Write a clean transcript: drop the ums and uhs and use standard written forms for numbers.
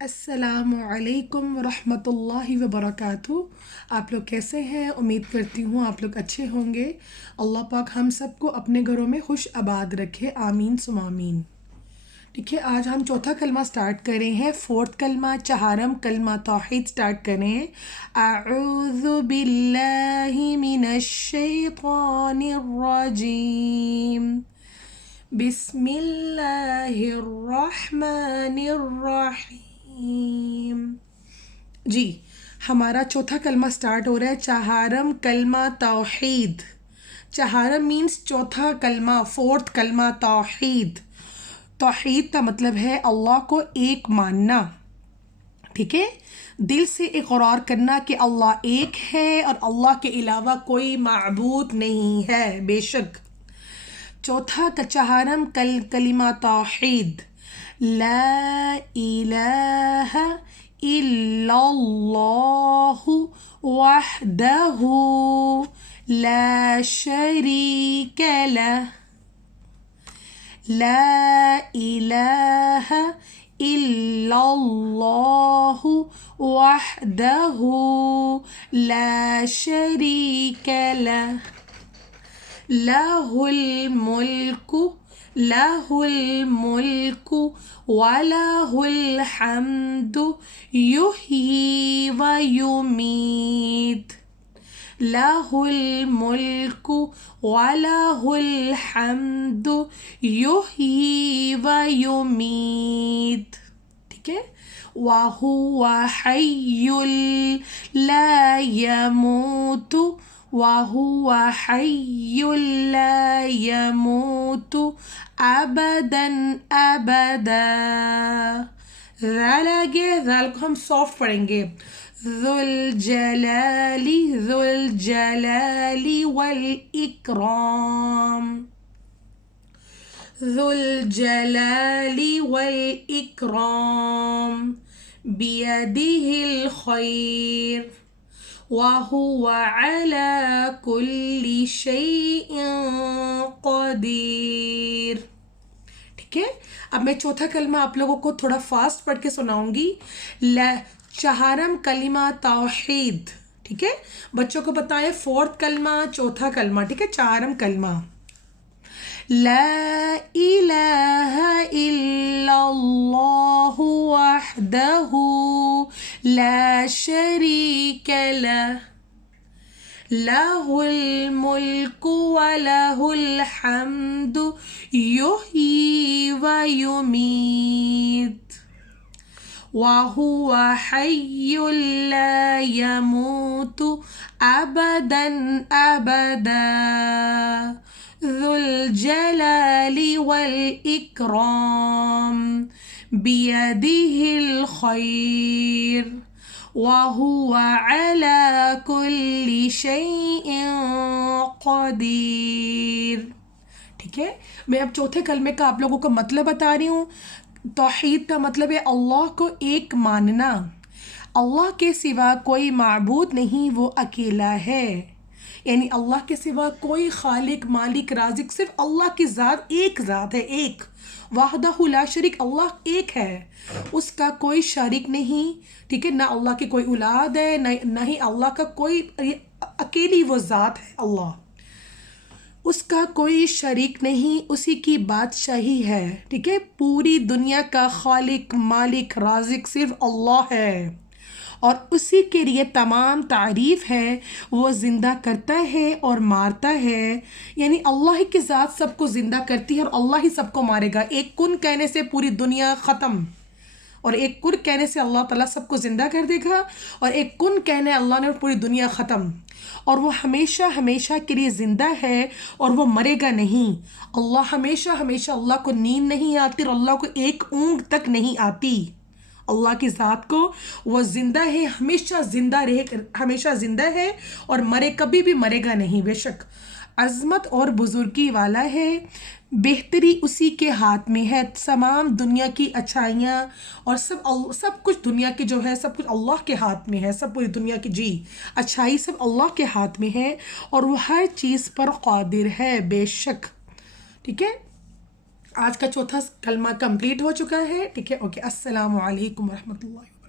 السلام علیکم ورحمۃ اللہ وبرکاتہ۔ آپ لوگ کیسے ہیں؟ امید کرتی ہوں آپ لوگ اچھے ہوں گے۔ اللہ پاک ہم سب کو اپنے گھروں میں خوش آباد رکھے، آمین ثم آمین۔ ٹھیک ہے، آج ہم چوتھا کلمہ سٹارٹ کر رہے ہیں، فورتھ کلمہ چہارم کلمہ توحید سٹارٹ کر رہے ہیں۔ اعوذ باللہ من الشیطان الرجیم، بسم اللہ الرحمن الرحیم۔ جی، ہمارا چوتھا کلمہ سٹارٹ ہو رہا ہے، چہارم کلمہ توحید۔ چہارم مینس چوتھا کلمہ، فورتھ کلمہ توحید۔ توحید کا مطلب ہے اللہ کو ایک ماننا، ٹھیک ہے، دل سے اقرار کرنا کہ اللہ ایک ہے اور اللہ کے علاوہ کوئی معبود نہیں ہے، بے شک۔ چوتھا چہارم کلمہ توحید، لا الہ الا اللہ وحدہ لا شریک لہ، لا الہ الا اللہ وحدہ لا شریک لہ، لہ الملک وَلَهُ الْحَمْدُ يُحْيِي وَيُمِيتُ، لَهُ الْمُلْكُ وَلَهُ الْحَمْدُ يُحْيِي وَيُمِيتُ، ٹھیک ہے، وَهُوَ حَيٌّ لَا يَمُوتُ، وَهُوَ حَيٌّ لَا يَمُوتُ أَبَدًا أَبَدًا۔ ذال آگے، ذال کو ہم سافٹ پڑھیں گے، ذو الجلال والإکرام، ذو الجلال والإکرام، بیدہ الخیر، وَهُوَ عَلَى كُلِّ شَيْءٍ قَدِيرٌ، ٹھیک ہے۔ اب میں چوتھا کلمہ آپ لوگوں کو تھوڑا فاسٹ پڑھ کے سناؤں گی۔ چہارم کلمہ توحید، ٹھیک ہے، بچوں کو بتائیں فورتھ کلمہ، چوتھا کلمہ، ٹھیک ہے، چہارم کلمہ، لا الہ الا اللہ وحدہ لا شریک لہ، لہ الملک ولہ الحمد یحیی ویمیت، وَهُوَ حَيٌّ لَا يَمُوتُ أَبَدًا أَبَدًا، ذو الجلال والإکرام، بیدہ الخیر، وَهُوَ عَلَى كُلِّ شَيْءٍ قَدِيرٌ، ٹھیک ہے۔ میں اب چوتھے کلمے کا آپ لوگوں کو مطلب بتا رہی ہوں۔ توحید کا مطلب ہے اللہ کو ایک ماننا، اللہ کے سوا کوئی معبود نہیں، وہ اکیلا ہے، یعنی اللہ کے سوا کوئی خالق، مالک، رازق، صرف اللہ کی ذات ایک ذات ہے، ایک، وحدہ لا شریک، اللہ ایک ہے، اس کا کوئی شریک نہیں، ٹھیک ہے، نہ اللہ کی کوئی اولاد ہے، نہ ہی اللہ کا کوئی، اکیلی وہ ذات ہے اللہ، اس کا کوئی شریک نہیں، اسی کی بادشاہی ہے، ٹھیک ہے، پوری دنیا کا خالق، مالک، رازق صرف اللہ ہے، اور اسی کے لیے تمام تعریف ہے، وہ زندہ کرتا ہے اور مارتا ہے، یعنی اللہ ہی کی ذات سب کو زندہ کرتی ہے اور اللہ ہی سب کو مارے گا، ایک کن کہنے سے پوری دنیا ختم، اور ایک کن کہنے سے اللہ تعالیٰ سب کو زندہ کر دے گا، اور ایک کن کہنے اللہ نے پوری دنیا ختم، اور وہ ہمیشہ ہمیشہ کے لیے زندہ ہے اور وہ مرے گا نہیں، اللہ ہمیشہ ہمیشہ، اللہ کو نیند نہیں آتی اور اللہ کو ایک اونگ تک نہیں آتی، اللہ کی ذات کو، وہ زندہ ہے، ہمیشہ زندہ رہے، ہمیشہ زندہ ہے اور کبھی بھی مرے گا نہیں، بے شک عظمت اور بزرگی والا ہے، بہتری اسی کے ہاتھ میں ہے، تمام دنیا کی اچھائیاں اور سب کچھ دنیا کی جو ہے، سب کچھ اللہ کے ہاتھ میں ہے، سب پوری دنیا کی جی اچھائی سب اللہ کے ہاتھ میں ہے، اور وہ ہر چیز پر قادر ہے، بے شک، ٹھیک ہے۔ آج کا چوتھا کلمہ کمپلیٹ ہو چکا ہے. ٹھیک ہے، اوکے. السلام علیکم ورحمۃ اللہ.